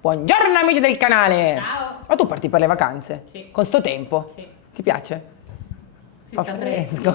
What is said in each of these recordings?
Buongiorno amici del canale! Ciao! Ma tu parti per le vacanze? Sì. Con sto tempo? Sì. Ti piace? Fa sta fresco.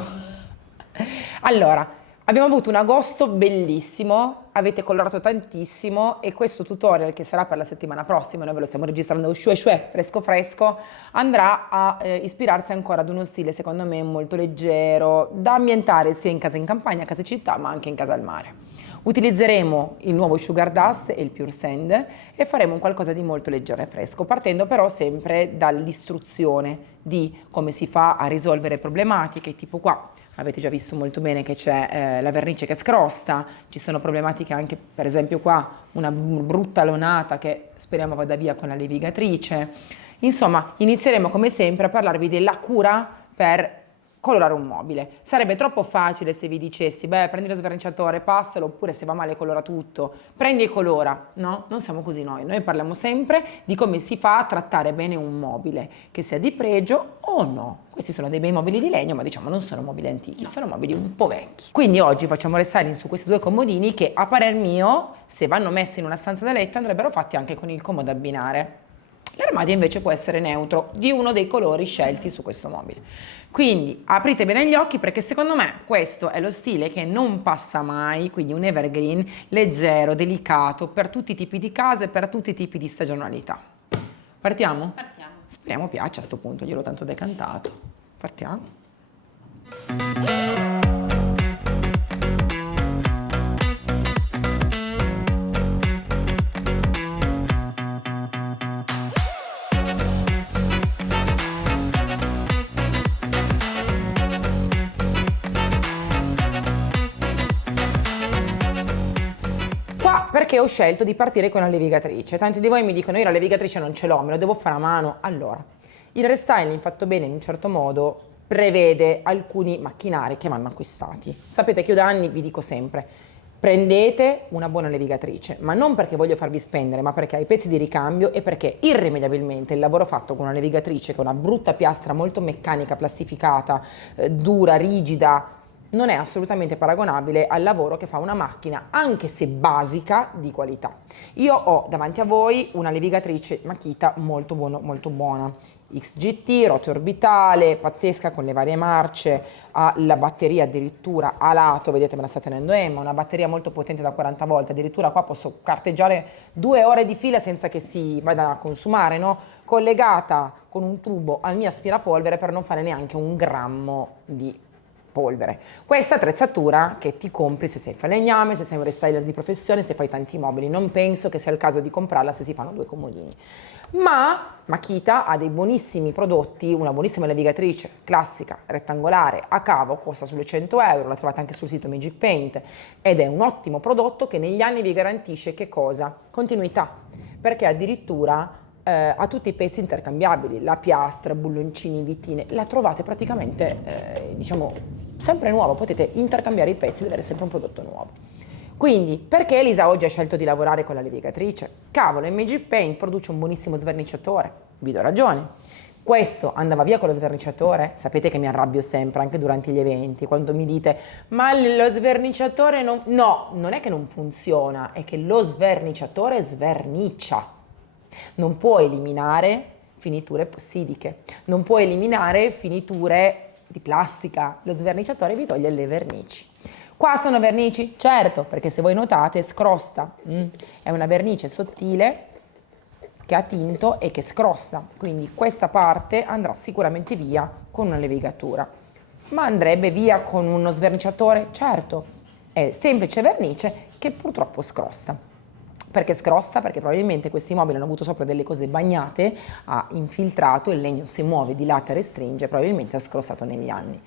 Allora, abbiamo avuto un agosto bellissimo, avete colorato tantissimo e questo tutorial che sarà per la settimana prossima, noi ve lo stiamo registrando fresco fresco, andrà a ispirarsi ancora ad uno stile secondo me molto leggero, da ambientare sia in casa in campagna, casa città, ma anche in casa al mare. Utilizzeremo il nuovo Sugar Dust e il Pure Sand e faremo un qualcosa di molto leggero e fresco, partendo però sempre dall'istruzione di come si fa a risolvere problematiche, tipo qua avete già visto molto bene che c'è la vernice che scrosta, ci sono problematiche anche per esempio qua, una brutta lonata che speriamo vada via con la levigatrice. Insomma, inizieremo come sempre a parlarvi della cura per colorare un mobile. Sarebbe troppo facile se vi dicessi, beh, prendi lo sverniciatore, passalo, oppure se va male colora tutto, prendi e colora. No, non siamo così noi parliamo sempre di come si fa a trattare bene un mobile, che sia di pregio o no. Questi sono dei bei mobili di legno, ma diciamo non sono mobili antichi, sono mobili un po' vecchi. Quindi oggi facciamo restyling su questi due comodini che a parer mio, se vanno messi in una stanza da letto, andrebbero fatti anche con il comodo abbinare. L'armadio invece può essere neutro, di uno dei colori scelti su questo mobile. Quindi aprite bene gli occhi perché secondo me questo è lo stile che non passa mai, quindi un evergreen leggero, delicato, per tutti i tipi di case, per tutti i tipi di stagionalità. Partiamo? Partiamo. Speriamo piaccia a sto punto, gliel'ho tanto decantato. Partiamo? Perché ho scelto di partire con la levigatrice. Tanti di voi mi dicono io la levigatrice non ce l'ho, me lo devo fare a mano. Allora, il restyling fatto bene in un certo modo prevede alcuni macchinari che vanno acquistati. Sapete che io da anni vi dico sempre, prendete una buona levigatrice, ma non perché voglio farvi spendere, ma perché hai pezzi di ricambio e perché irrimediabilmente il lavoro fatto con una levigatrice, con una brutta piastra molto meccanica, plastificata, dura, rigida, non è assolutamente paragonabile al lavoro che fa una macchina, anche se basica, di qualità. Io ho davanti a voi una levigatrice Makita molto buona, XGT, rote orbitale, pazzesca con le varie marce, ha la batteria addirittura a lato, vedete me la sta tenendo Emma, una batteria molto potente da 40 volt, addirittura qua posso carteggiare 2 ore di fila senza che si vada a consumare, no? Collegata con un tubo al mio aspirapolvere per non fare neanche un grammo di polvere. Questa attrezzatura che ti compri se sei falegname, se sei un restyler di professione, se fai tanti mobili, non penso che sia il caso di comprarla se si fanno due comodini. Ma Makita ha dei buonissimi prodotti, una buonissima levigatrice classica, rettangolare, a cavo, costa sulle 100 euro, la trovate anche sul sito Magic Paint ed è un ottimo prodotto che negli anni vi garantisce che cosa? Continuità, perché addirittura ha tutti i pezzi intercambiabili, la piastra, bulloncini, vitine, la trovate praticamente, diciamo, sempre nuova, potete intercambiare i pezzi ed avere sempre un prodotto nuovo. Quindi, perché Elisa oggi ha scelto di lavorare con la levigatrice? Cavolo, Magic Paint produce un buonissimo sverniciatore, vi do ragione. Questo andava via con lo sverniciatore? Sapete che mi arrabbio sempre, anche durante gli eventi, quando mi dite ma lo sverniciatore non... No, non è che non funziona, è che lo sverniciatore svernicia. Non può eliminare finiture ossidiche, non può eliminare finiture di plastica, lo sverniciatore vi toglie le vernici. Qua sono vernici? Certo, perché se voi notate scrosta, è una vernice sottile che ha tinto e che scrosta, quindi questa parte andrà sicuramente via con una levigatura, ma andrebbe via con uno sverniciatore? Certo, è semplice vernice che purtroppo scrosta. Perché scrosta? Perché probabilmente questi mobili hanno avuto sopra delle cose bagnate, ha infiltrato, il legno si muove, dilata e restringe, probabilmente ha scrostato negli anni.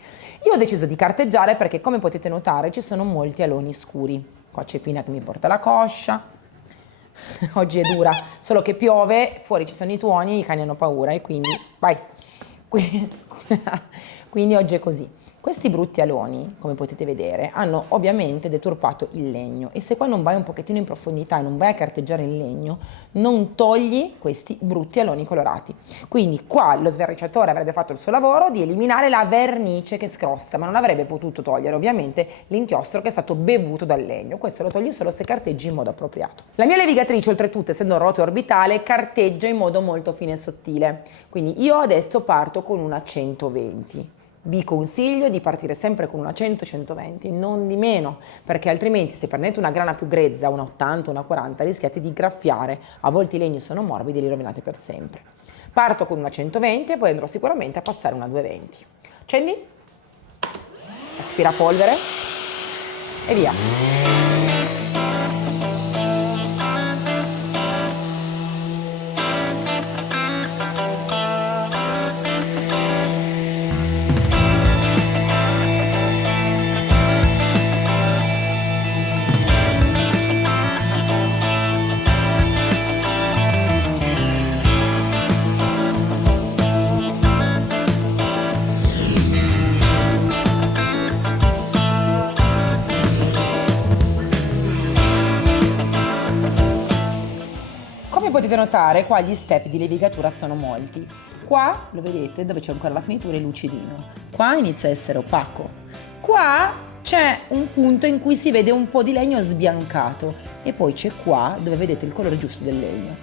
Io ho deciso di carteggiare perché come potete notare ci sono molti aloni scuri. Qua c'è Pina che mi porta la coscia, oggi è dura, solo che piove, fuori ci sono i tuoni e i cani hanno paura e quindi vai. Quindi oggi è così. Questi brutti aloni, come potete vedere, hanno ovviamente deturpato il legno e se qua non vai un pochettino in profondità e non vai a carteggiare il legno, non togli questi brutti aloni colorati. Quindi qua lo sverniciatore avrebbe fatto il suo lavoro di eliminare la vernice che scrosta, ma non avrebbe potuto togliere ovviamente l'inchiostro che è stato bevuto dal legno. Questo lo togli solo se carteggi in modo appropriato. La mia levigatrice, oltretutto, essendo un roto orbitale, carteggia in modo molto fine e sottile. Quindi io adesso parto con una 120. Vi consiglio di partire sempre con una 100-120, non di meno, perché altrimenti se prendete una grana più grezza, una 80, una 40, rischiate di graffiare, a volte i legni sono morbidi e li rovinate per sempre. Parto con una 120 e poi andrò sicuramente a passare una 220. Accendi, aspirapolvere e via. Come potete notare, qua gli step di levigatura sono molti. Qua, lo vedete, dove c'è ancora la finitura è lucidino. Qua inizia a essere opaco. Qua c'è un punto in cui si vede un po' di legno sbiancato e poi c'è qua dove vedete il colore giusto del legno.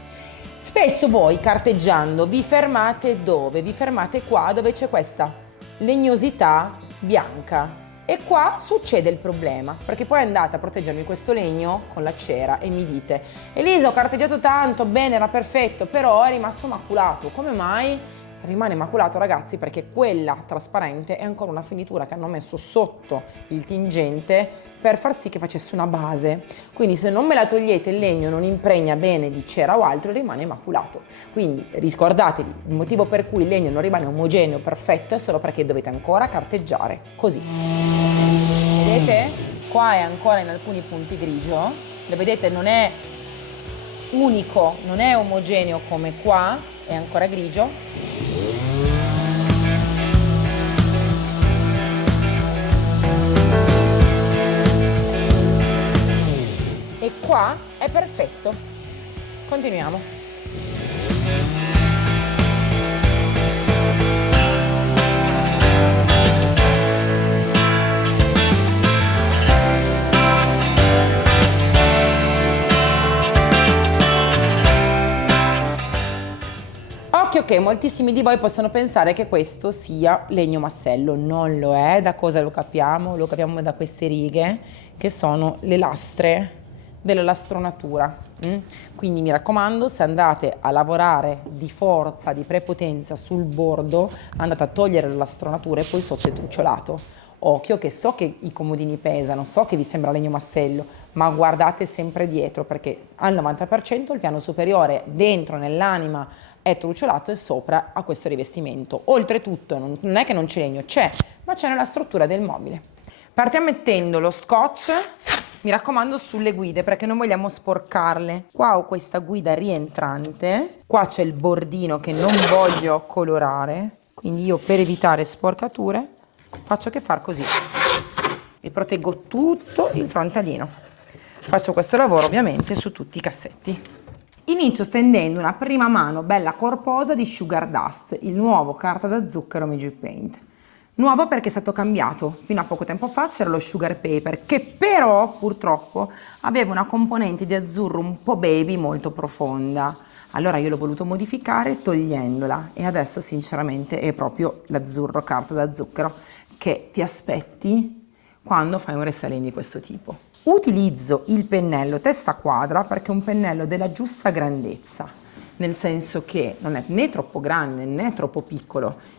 Spesso voi carteggiando vi fermate dove? Vi fermate qua dove c'è questa legnosità bianca. E qua succede il problema, perché poi andate a proteggermi questo legno con la cera e mi dite: Elisa, ho carteggiato tanto, bene, era perfetto, però è rimasto maculato. Come mai rimane maculato, ragazzi? Perché quella trasparente è ancora una finitura che hanno messo sotto il tingente per far sì che facesse una base. Quindi se non me la togliete, il legno non impregna bene di cera o altro, rimane maculato. Quindi ricordatevi, il motivo per cui il legno non rimane omogeneo, perfetto, è solo perché dovete ancora carteggiare così. Vedete? Qua è ancora in alcuni punti grigio, lo vedete, non è unico, non è omogeneo come qua, è ancora grigio. E qua è perfetto. Continuiamo. Ok, moltissimi di voi possono pensare che questo sia legno massello, non lo è. Da cosa lo capiamo? Lo capiamo da queste righe che sono le lastre della lastronatura. Quindi mi raccomando, se andate a lavorare di forza, di prepotenza sul bordo, andate a togliere la lastronatura e poi sotto è truciolato. Occhio, che so che i comodini pesano, so che vi sembra legno massello, ma guardate sempre dietro, perché al 90% il piano superiore dentro nell'anima è truciolato e sopra ha questo rivestimento. Oltretutto non è che non c'è legno, c'è, ma c'è nella struttura del mobile. Partiamo mettendo lo scotch, mi raccomando, sulle guide perché non vogliamo sporcarle. Qua ho questa guida rientrante, qua c'è il bordino che non voglio colorare, quindi io per evitare sporcature faccio che far così e proteggo tutto il frontalino. Faccio questo lavoro ovviamente su tutti i cassetti. Inizio stendendo una prima mano bella corposa di Sugar Dust, il nuovo carta da zucchero Magic Paint. Nuovo perché è stato cambiato, fino a poco tempo fa c'era lo Sugar Paper, che però purtroppo aveva una componente di azzurro un po' baby molto profonda. Allora io l'ho voluto modificare togliendola e adesso sinceramente è proprio l'azzurro carta da zucchero che ti aspetti quando fai un restyling di questo tipo. Utilizzo il pennello testa quadra perché è un pennello della giusta grandezza, nel senso che non è né troppo grande né troppo piccolo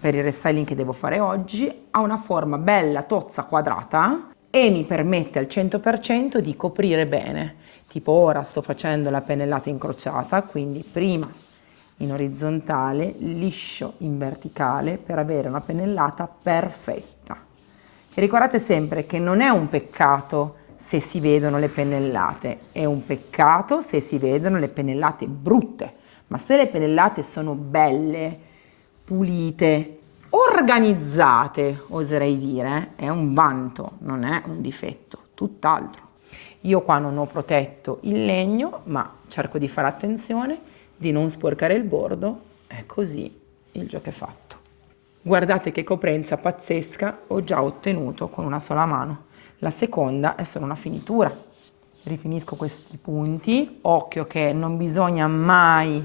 per il restyling che devo fare oggi, ha una forma bella, tozza, quadrata e mi permette al 100% di coprire bene. Tipo ora sto facendo la pennellata incrociata, quindi prima in orizzontale, liscio in verticale per avere una pennellata perfetta. E ricordate sempre che non è un peccato se si vedono le pennellate, è un peccato se si vedono le pennellate brutte, ma se le pennellate sono belle, pulite, organizzate, oserei dire, è un vanto, non è un difetto, tutt'altro. Io qua non ho protetto il legno, ma cerco di fare attenzione, di non sporcare il bordo, è così il gioco è fatto. Guardate che coprenza pazzesca ho già ottenuto con una sola mano. La seconda è solo una finitura. Rifinisco questi punti, occhio che non bisogna mai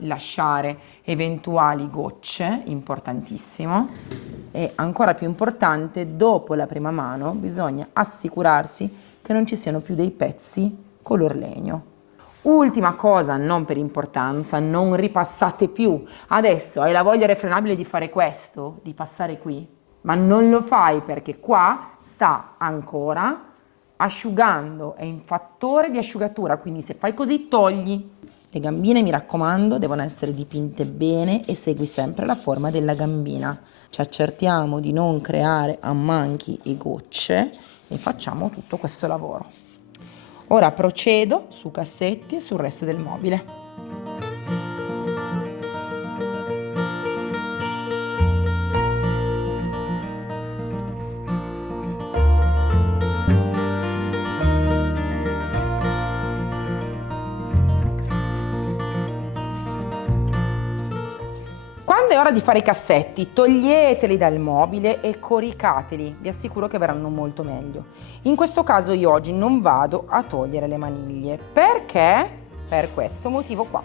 lasciare eventuali gocce, importantissimo, e ancora più importante, dopo la prima mano bisogna assicurarsi che non ci siano più dei pezzi color legno. Ultima cosa, non per importanza, non ripassate più. Adesso hai la voglia irrefrenabile di fare questo, di passare qui, ma non lo fai perché qua sta ancora asciugando, è in fattore di asciugatura, quindi se fai così togli. Le gambine, mi raccomando, devono essere dipinte bene e segui sempre la forma della gambina. Ci accertiamo di non creare ammanchi e gocce e facciamo tutto questo lavoro. Ora procedo su cassetti e sul resto del mobile. Quando è ora di fare i cassetti, toglieteli dal mobile e coricateli, vi assicuro che verranno molto meglio. In questo caso io oggi non vado a togliere le maniglie, perché? Per questo motivo qua.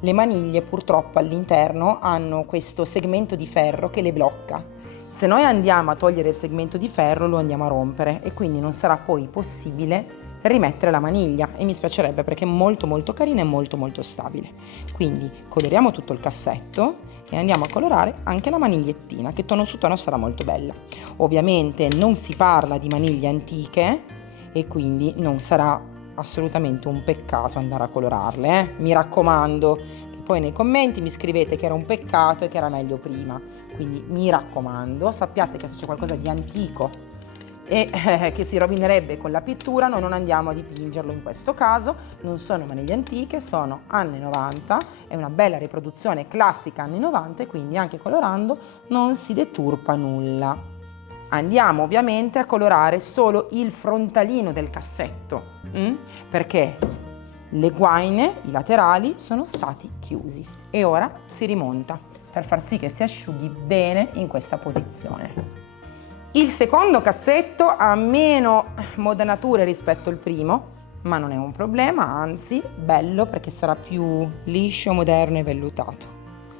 Le maniglie purtroppo all'interno hanno questo segmento di ferro che le blocca. Se noi andiamo a togliere il segmento di ferro lo andiamo a rompere e quindi non sarà poi possibile rimettere la maniglia e mi spiacerebbe perché è molto molto carina e molto molto stabile. Quindi coloriamo tutto il cassetto e andiamo a colorare anche la manigliettina che tono su tono sarà molto bella. Ovviamente non si parla di maniglie antiche e quindi non sarà assolutamente un peccato andare a colorarle, mi raccomando, che poi nei commenti mi scrivete che era un peccato e che era meglio prima, quindi mi raccomando, sappiate che se c'è qualcosa di antico e che si rovinerebbe con la pittura, noi non andiamo a dipingerlo in questo caso, non sono maniglie antiche, sono anni 90, è una bella riproduzione classica anni 90 e quindi anche colorando non si deturpa nulla. Andiamo ovviamente a colorare solo il frontalino del cassetto, perché le guaine, i laterali, sono stati chiusi e ora si rimonta per far sì che si asciughi bene in questa posizione. Il secondo cassetto ha meno modanature rispetto al primo, ma non è un problema, anzi bello perché sarà più liscio, moderno e vellutato.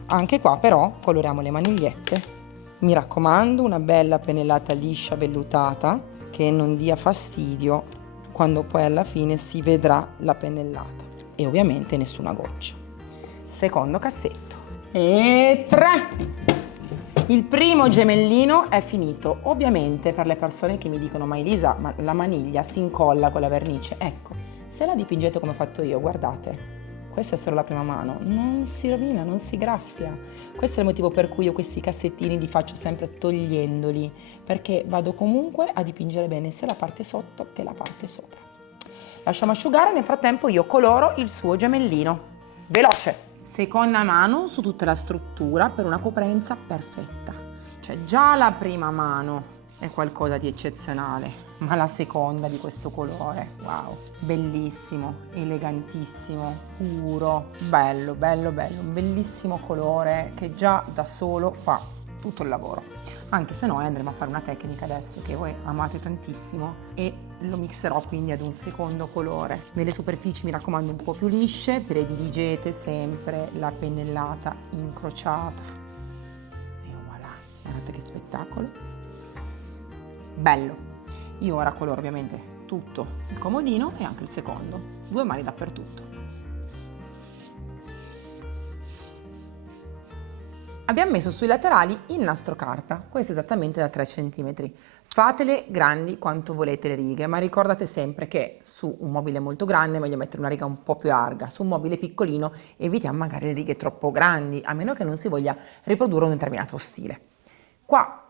Anche qua però coloriamo le manigliette. Mi raccomando, una bella pennellata liscia vellutata che non dia fastidio quando poi alla fine si vedrà la pennellata e ovviamente nessuna goccia. Secondo cassetto e 3. Il primo gemellino è finito. Ovviamente per le persone che mi dicono ma Elisa, ma la maniglia si incolla con la vernice, ecco, se la dipingete come ho fatto io, guardate, questa è solo la prima mano, non si rovina, non si graffia. Questo è il motivo per cui io questi cassettini li faccio sempre togliendoli, perché vado comunque a dipingere bene sia la parte sotto che la parte sopra. Lasciamo asciugare, nel frattempo io coloro il suo gemellino. Veloce! Seconda mano su tutta la struttura per una coprenza perfetta. Cioè già la prima mano è qualcosa di eccezionale, ma la seconda di questo colore, wow, bellissimo, elegantissimo, puro, bello, bello, bello, un bellissimo colore che già da solo fa tutto il lavoro. Anche se noi andremo a fare una tecnica adesso che voi amate tantissimo e lo mixerò quindi ad un secondo colore. Nelle superfici mi raccomando un po' più lisce, prediligete sempre la pennellata incrociata. E voilà, guardate che spettacolo. Bello. Io ora coloro ovviamente tutto il comodino e anche il secondo, 2 mani dappertutto. Abbiamo messo sui laterali il nastro carta, questo esattamente da 3 cm. Fatele grandi quanto volete le righe, ma ricordate sempre che su un mobile molto grande è meglio mettere una riga un po' più larga, su un mobile piccolino evitiamo magari le righe troppo grandi, a meno che non si voglia riprodurre un determinato stile. Qua,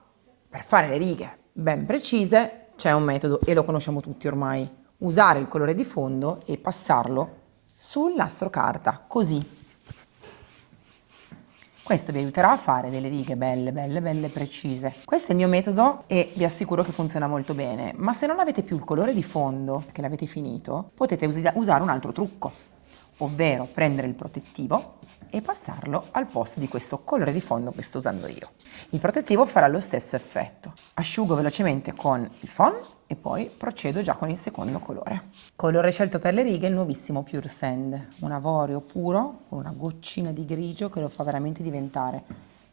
per fare le righe ben precise, c'è un metodo e lo conosciamo tutti ormai, usare il colore di fondo e passarlo sul nastro carta, così. Questo vi aiuterà a fare delle righe belle, belle, belle precise. Questo è il mio metodo e vi assicuro che funziona molto bene, ma se non avete più il colore di fondo, che l'avete finito, potete usare un altro trucco, ovvero prendere il protettivo e passarlo al posto di questo colore di fondo che sto usando io. Il protettivo farà lo stesso effetto. Asciugo velocemente con il phon e poi procedo già con il secondo colore. Colore scelto per le righe, il nuovissimo Pure Sand, un avorio puro con una goccina di grigio che lo fa veramente diventare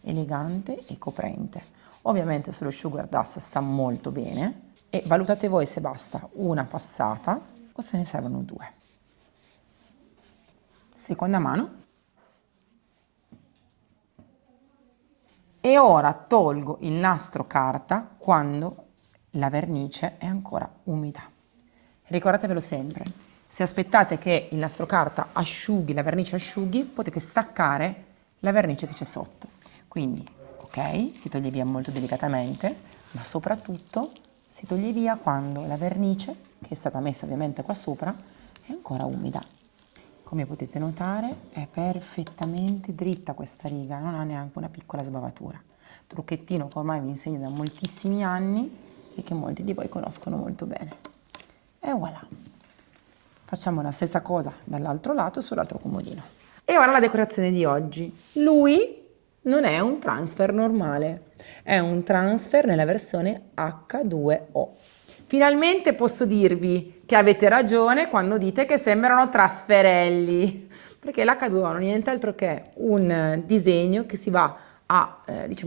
elegante e coprente. Ovviamente sullo Sugar Dust sta molto bene e valutate voi se basta una passata o se ne servono due. Seconda mano. E ora tolgo il nastro carta quando la vernice è ancora umida. Ricordatevelo sempre, se aspettate che il nastro carta asciughi, la vernice asciughi, potete staccare la vernice che c'è sotto. Quindi, ok, si toglie via molto delicatamente, ma soprattutto si toglie via quando la vernice, che è stata messa ovviamente qua sopra, è ancora umida. Come potete notare è perfettamente dritta questa riga, non ha neanche una piccola sbavatura. Trucchettino che ormai vi insegno da moltissimi anni e che molti di voi conoscono molto bene. E voilà! Facciamo la stessa cosa dall'altro lato sull'altro comodino. E ora la decorazione di oggi. Lui non è un transfer normale, è un transfer nella versione H2O. Finalmente posso dirvi che avete ragione quando dite che sembrano trasferelli, perché l'H2O non è nient'altro che un disegno che si va a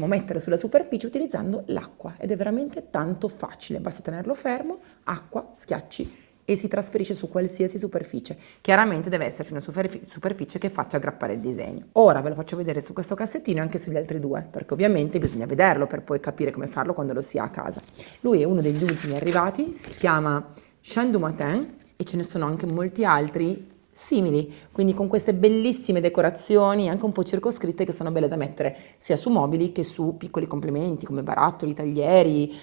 mettere sulla superficie utilizzando l'acqua ed è veramente tanto facile, basta tenerlo fermo, acqua, schiacci e si trasferisce su qualsiasi superficie. Chiaramente deve esserci una superficie che faccia aggrappare il disegno. Ora ve lo faccio vedere su questo cassettino e anche sugli altri due, perché ovviamente bisogna vederlo per poi capire come farlo quando lo si ha a casa. Lui è uno degli ultimi arrivati, si chiama Chant du Matin e ce ne sono anche molti altri simili, quindi con queste bellissime decorazioni anche un po' circoscritte che sono belle da mettere sia su mobili che su piccoli complementi come barattoli, taglieri,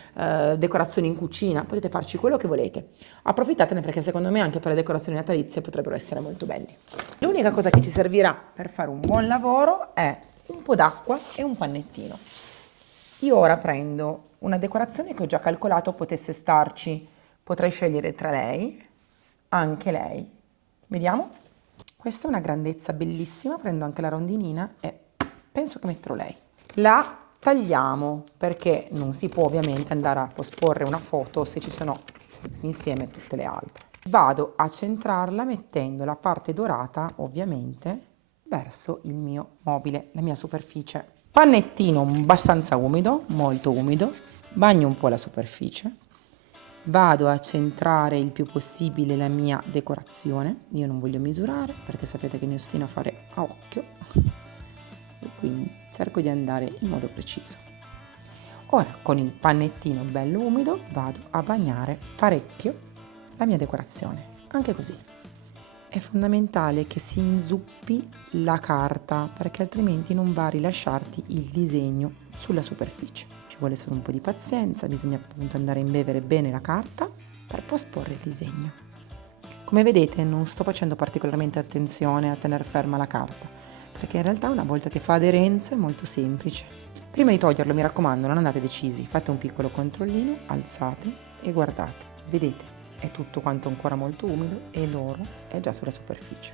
decorazioni in cucina, potete farci quello che volete. Approfittatene perché secondo me anche per le decorazioni natalizie potrebbero essere molto belli. L'unica cosa che ci servirà per fare un buon lavoro è un po' d'acqua e un pannettino. Io ora prendo una decorazione che ho già calcolato potesse starci, potrei scegliere tra lei, anche lei. Vediamo? Questa è una grandezza bellissima, prendo anche la rondinina e penso che metterò lei. La tagliamo perché non si può ovviamente andare a posporre una foto se ci sono insieme tutte le altre. Vado a centrarla mettendo la parte dorata ovviamente verso il mio mobile, la mia superficie. Pannettino abbastanza umido, molto umido, bagno un po' la superficie. Vado a centrare il più possibile la mia decorazione, io non voglio misurare perché sapete che mi ostino a fare a occhio e quindi cerco di andare in modo preciso. Ora con il pannettino bello umido vado a bagnare parecchio la mia decorazione, anche così. È fondamentale che si inzuppi la carta perché altrimenti non va a rilasciarti il disegno sulla superficie. Ci vuole solo un po' di pazienza, bisogna appunto andare a imbevere bene la carta per posporre il disegno. Come vedete non sto facendo particolarmente attenzione a tenere ferma la carta perché in realtà una volta che fa aderenza è molto semplice. Prima di toglierlo mi raccomando non andate decisi, fate un piccolo controllino, alzate e guardate, vedete? È tutto quanto ancora molto umido e l'oro è già sulla superficie.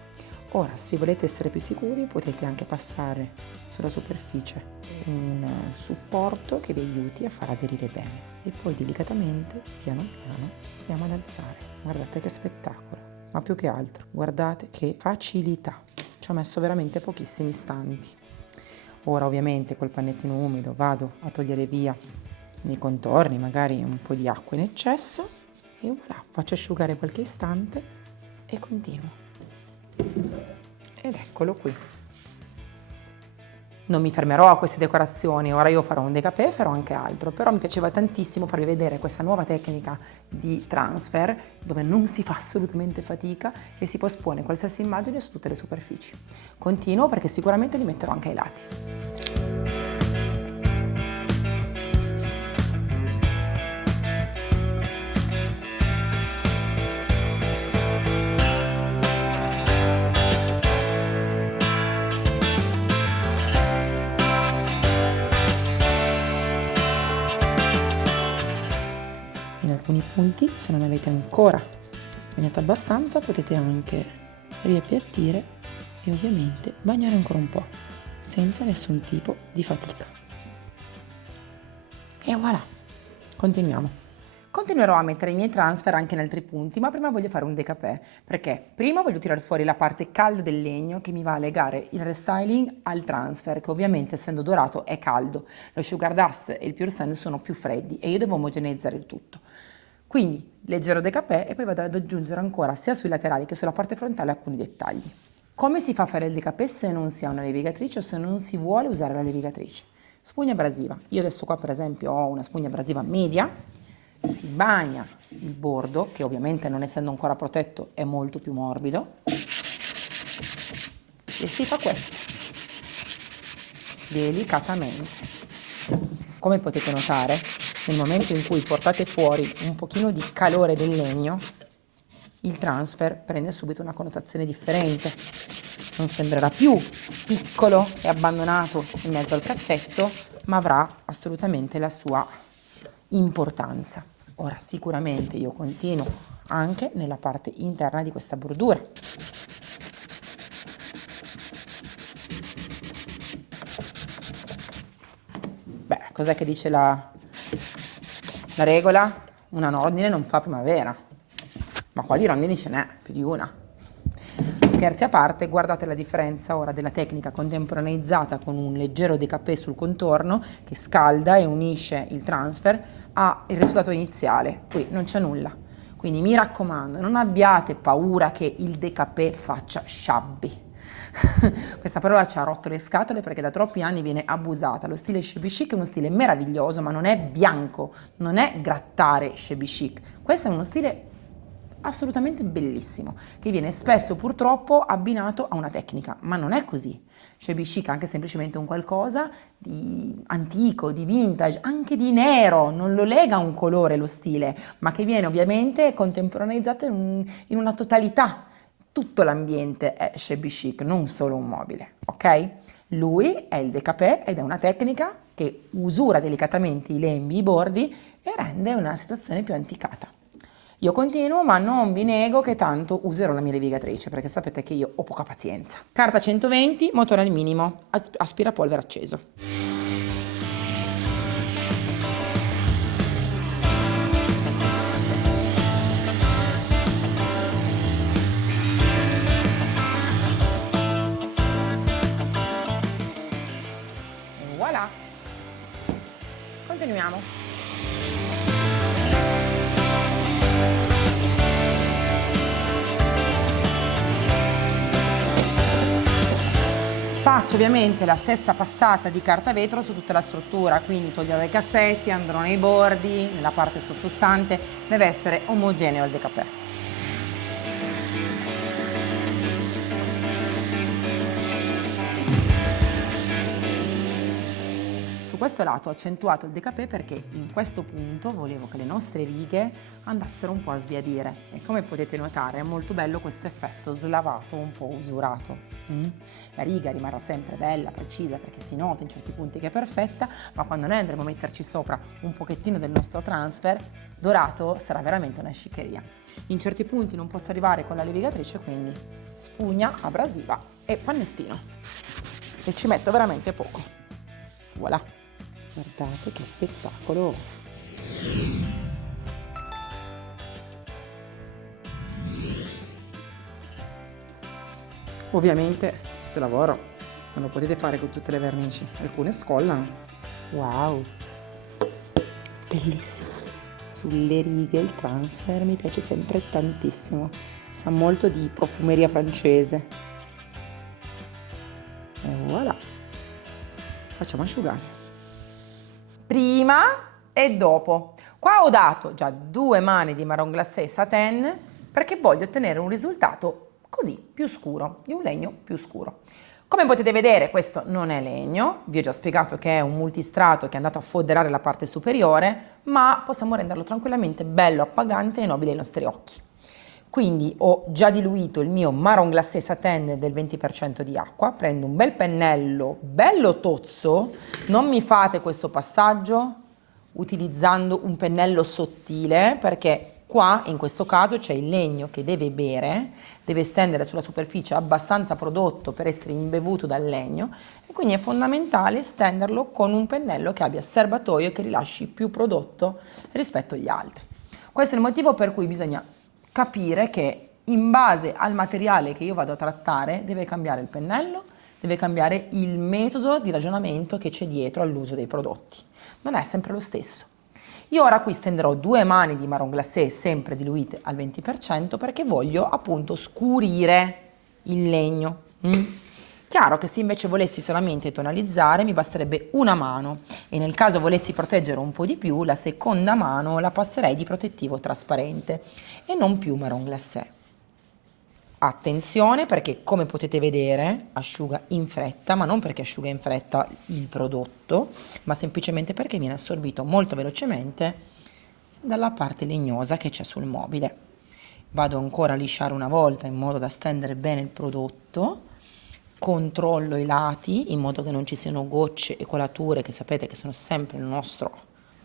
Ora, se volete essere più sicuri, potete anche passare sulla superficie un supporto che vi aiuti a far aderire bene. E poi delicatamente, piano piano, andiamo ad alzare. Guardate che spettacolo! Ma più che altro, guardate che facilità! Ci ho messo veramente pochissimi istanti. Ora, ovviamente, col pannettino umido vado a togliere via nei contorni, magari un po' di acqua in eccesso. E voilà, faccio asciugare qualche istante e continuo. Ed eccolo qui. Non mi fermerò a queste decorazioni, ora io farò un décapé, farò anche altro, però mi piaceva tantissimo farvi vedere questa nuova tecnica di transfer dove non si fa assolutamente fatica e si pospone qualsiasi immagine su tutte le superfici. Continuo perché sicuramente li metterò anche ai lati. Altrimenti, se non avete ancora bagnato abbastanza, potete anche riappiattire e ovviamente bagnare ancora un po', senza nessun tipo di fatica. E voilà, continuiamo. Continuerò a mettere i miei transfer anche in altri punti, ma prima voglio fare un décapé, perché prima voglio tirare fuori la parte calda del legno che mi va a legare il restyling al transfer, che ovviamente essendo dorato è caldo. Lo Sugar Dust e il Pure Sand sono più freddi e io devo omogeneizzare il tutto. Quindi leggero décapé e poi vado ad aggiungere ancora sia sui laterali che sulla parte frontale alcuni dettagli. Come si fa a fare il décapé se non si ha una levigatrice o se non si vuole usare la levigatrice? Spugna abrasiva. Io adesso qua per esempio ho una spugna abrasiva media. Si bagna il bordo, che ovviamente non essendo ancora protetto è molto più morbido, e si fa questo, delicatamente. Come potete notare, nel momento in cui portate fuori un pochino di calore del legno, il transfer prende subito una connotazione differente. Non sembrerà più piccolo e abbandonato in mezzo al cassetto, ma avrà assolutamente la sua importanza. Ora sicuramente io continuo anche nella parte interna di questa bordura. Beh, cos'è che dice la regola? Una rondine non fa primavera, ma qua di rondini ce n'è più di una. Scherzi a parte, guardate la differenza ora della tecnica contemporaneizzata con un leggero décapé sul contorno che scalda e unisce il transfer al risultato iniziale. Qui non c'è nulla. Quindi mi raccomando, non abbiate paura che il décapé faccia shabby. Questa parola ci ha rotto le scatole perché da troppi anni viene abusata. Lo stile shabby chic è uno stile meraviglioso, ma non è bianco, non è grattare shabby chic. Questo è uno stile assolutamente bellissimo, che viene spesso purtroppo abbinato a una tecnica, ma non è così. Shabby chic è anche semplicemente un qualcosa di antico, di vintage, anche di nero, non lo lega a un colore lo stile, ma che viene ovviamente contemporaneizzato in una totalità. Tutto l'ambiente è shabby chic, non solo un mobile, ok? Lui è il décapé ed è una tecnica che usura delicatamente i lembi, i bordi e rende una situazione più anticata. Io continuo, ma non vi nego che tanto userò la mia levigatrice, perché sapete che io ho poca pazienza. Carta 120, motore al minimo, aspirapolvere acceso. E voilà! Continuiamo. Faccio ovviamente la stessa passata di carta vetro su tutta la struttura, quindi toglierò i cassetti, andrò nei bordi, nella parte sottostante, deve essere omogeneo il décapé. Su questo lato ho accentuato il décapé perché in questo punto volevo che le nostre righe andassero un po' a sbiadire e come potete notare è molto bello questo effetto slavato, un po' usurato. La riga rimarrà sempre bella, precisa perché si nota in certi punti che è perfetta, ma quando noi andremo a metterci sopra un pochettino del nostro transfer dorato sarà veramente una sciccheria. In certi punti non posso arrivare con la levigatrice, quindi spugna abrasiva e pannettino e ci metto veramente poco. Voilà! Guardate che spettacolo! Ovviamente questo lavoro non lo potete fare con tutte le vernici, alcune scollano. Wow! Bellissimo! Sulle righe il transfer mi piace sempre tantissimo, sa molto di profumeria francese. E voilà! Facciamo asciugare. Prima e dopo. Qua ho dato già 2 mani di marron glacé satin perché voglio ottenere un risultato così, più scuro, di un legno più scuro. Come potete vedere questo non è legno, vi ho già spiegato che è un multistrato che è andato a foderare la parte superiore, ma possiamo renderlo tranquillamente bello, appagante e nobile ai nostri occhi. Quindi ho già diluito il mio marron glacé satin del 20% di acqua, prendo un bel pennello bello tozzo, non mi fate questo passaggio utilizzando un pennello sottile perché Qua, in questo caso, c'è il legno che deve bere, deve stendere sulla superficie abbastanza prodotto per essere imbevuto dal legno e quindi è fondamentale stenderlo con un pennello che abbia serbatoio e che rilasci più prodotto rispetto agli altri. Questo è il motivo per cui bisogna capire che in base al materiale che io vado a trattare deve cambiare il pennello, deve cambiare il metodo di ragionamento che c'è dietro all'uso dei prodotti. Non è sempre lo stesso. Io ora qui stenderò 2 mani di marron glacé sempre diluite al 20% perché voglio appunto scurire il legno. Chiaro che se invece volessi solamente tonalizzare mi basterebbe una mano e nel caso volessi proteggere un po' di più la seconda mano la passerei di protettivo trasparente e non più marron glacé. Attenzione perché come potete vedere asciuga in fretta, ma non perché asciuga in fretta il prodotto, ma semplicemente perché viene assorbito molto velocemente dalla parte legnosa che c'è sul mobile. Vado ancora a lisciare una volta in modo da stendere bene il prodotto, controllo i lati in modo che non ci siano gocce e colature che sapete che sono sempre il nostro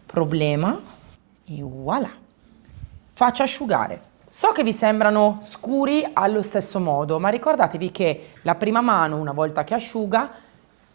problema e voilà, faccio asciugare. So che vi sembrano scuri allo stesso modo, ma ricordatevi che la prima mano, una volta che asciuga,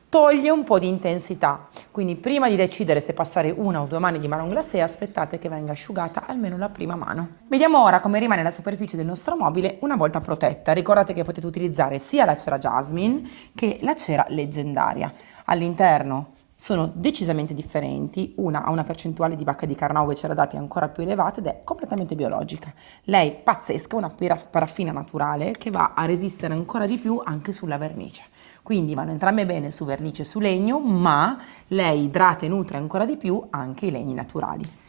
toglie un po' di intensità. Quindi prima di decidere se passare 1 o 2 mani di marron glacé, aspettate che venga asciugata almeno la prima mano. Vediamo ora come rimane la superficie del nostro mobile una volta protetta. Ricordate che potete utilizzare sia la cera Jasmine che la cera leggendaria. All'interno sono decisamente differenti, una ha una percentuale di bacca di carnauba e cera d'api ancora più elevata ed è completamente biologica. Lei pazzesca, una paraffina naturale che va a resistere ancora di più anche sulla vernice. Quindi vanno entrambe bene su vernice e su legno, ma lei idrata e nutre ancora di più anche i legni naturali.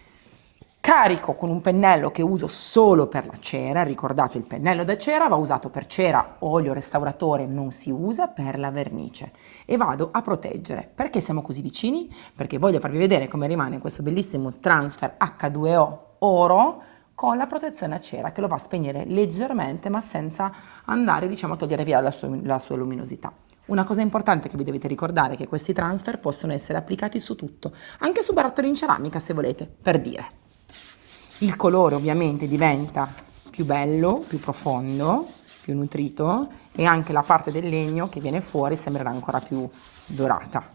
Carico con un pennello che uso solo per la cera, ricordate il pennello da cera va usato per cera, olio restauratore non si usa per la vernice e vado a proteggere. Perché siamo così vicini? Perché voglio farvi vedere come rimane questo bellissimo transfer H2O oro con la protezione a cera che lo va a spegnere leggermente ma senza andare diciamo a togliere via la sua luminosità. Una cosa importante che vi dovete ricordare è che questi transfer possono essere applicati su tutto, anche su barattoli in ceramica se volete, per dire. Il colore ovviamente diventa più bello, più profondo, più nutrito e anche la parte del legno che viene fuori sembrerà ancora più dorata.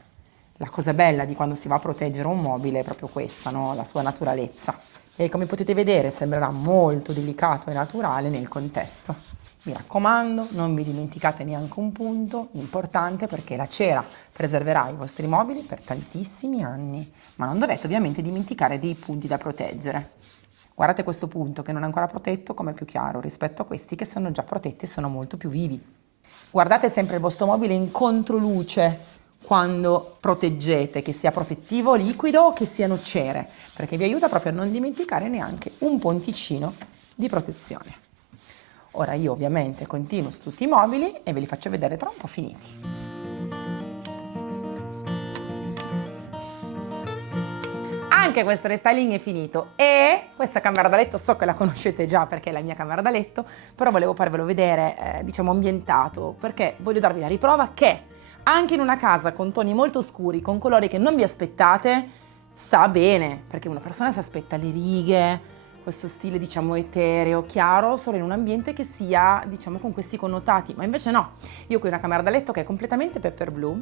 La cosa bella di quando si va a proteggere un mobile è proprio questa, no? La sua naturalezza. E come potete vedere sembrerà molto delicato e naturale nel contesto. Mi raccomando, non vi dimenticate neanche un punto importante perché la cera preserverà i vostri mobili per tantissimi anni, ma non dovete ovviamente dimenticare dei punti da proteggere. Guardate questo punto che non è ancora protetto come più chiaro rispetto a questi che sono già protetti e sono molto più vivi. Guardate sempre il vostro mobile in controluce quando proteggete, che sia protettivo liquido o che siano cere, perché vi aiuta proprio a non dimenticare neanche un ponticino di protezione. Ora io ovviamente continuo su tutti i mobili e ve li faccio vedere tra un po' finiti. Anche questo restyling è finito e questa camera da letto so che la conoscete già perché è la mia camera da letto, però volevo farvelo vedere diciamo ambientato perché voglio darvi la riprova che anche in una casa con toni molto scuri, con colori che non vi aspettate, sta bene, perché una persona si aspetta le righe, questo stile diciamo etereo, chiaro, solo in un ambiente che sia diciamo con questi connotati, ma invece no. Io qui ho una camera da letto che è completamente pepper blue,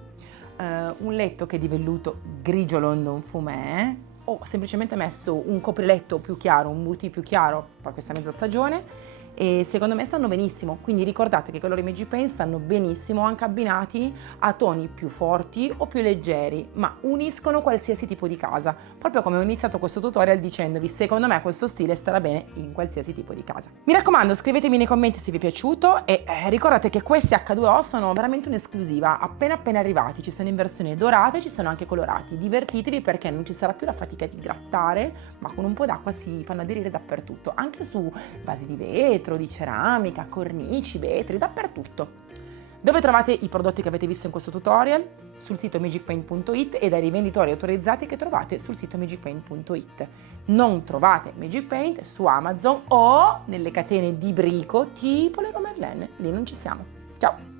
un letto che è di velluto grigio London fumé, ho semplicemente messo un copriletto più chiaro, un boutique più chiaro per questa mezza stagione e secondo me stanno benissimo, quindi ricordate che i colori Magic Paint stanno benissimo anche abbinati a toni più forti o più leggeri, ma uniscono qualsiasi tipo di casa, proprio come ho iniziato questo tutorial dicendovi secondo me questo stile starà bene in qualsiasi tipo di casa. Mi raccomando scrivetemi nei commenti se vi è piaciuto e ricordate che questi H2O sono veramente un'esclusiva, appena arrivati, ci sono in versione dorata, ci sono anche colorati, divertitevi perché non ci sarà più la fatica di grattare, ma con un po' d'acqua si fanno aderire dappertutto, anche su vasi di vetro, di ceramica, cornici, vetri, dappertutto. Dove trovate i prodotti che avete visto in questo tutorial? Sul sito magicpaint.it e dai rivenditori autorizzati che trovate sul sito magicpaint.it. Non trovate Magic Paint su Amazon o nelle catene di brico tipo Leroy Merlin, lì non ci siamo. Ciao!